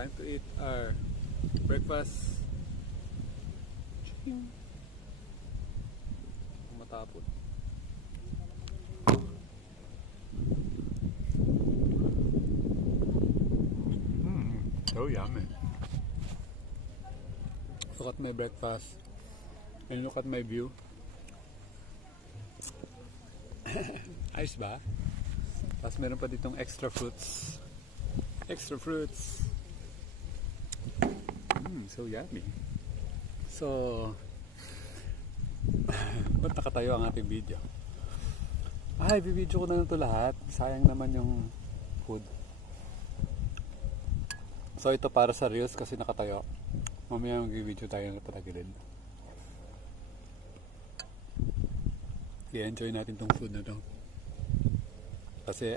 Time to eat our breakfast. Matapon. So yummy. Look at my breakfast and look at my view. Ayos ba? Tapos meron pa ditong extra fruits. Extra fruits. So yummy. So, ba't nakatayo ang ating video? Ay, bibidyo ko na ito lahat. Sayang naman yung food. So ito para sa reels kasi nakatayo. Mamaya mag-video tayo na patagilid. I-enjoy natin tong food na to. Kasi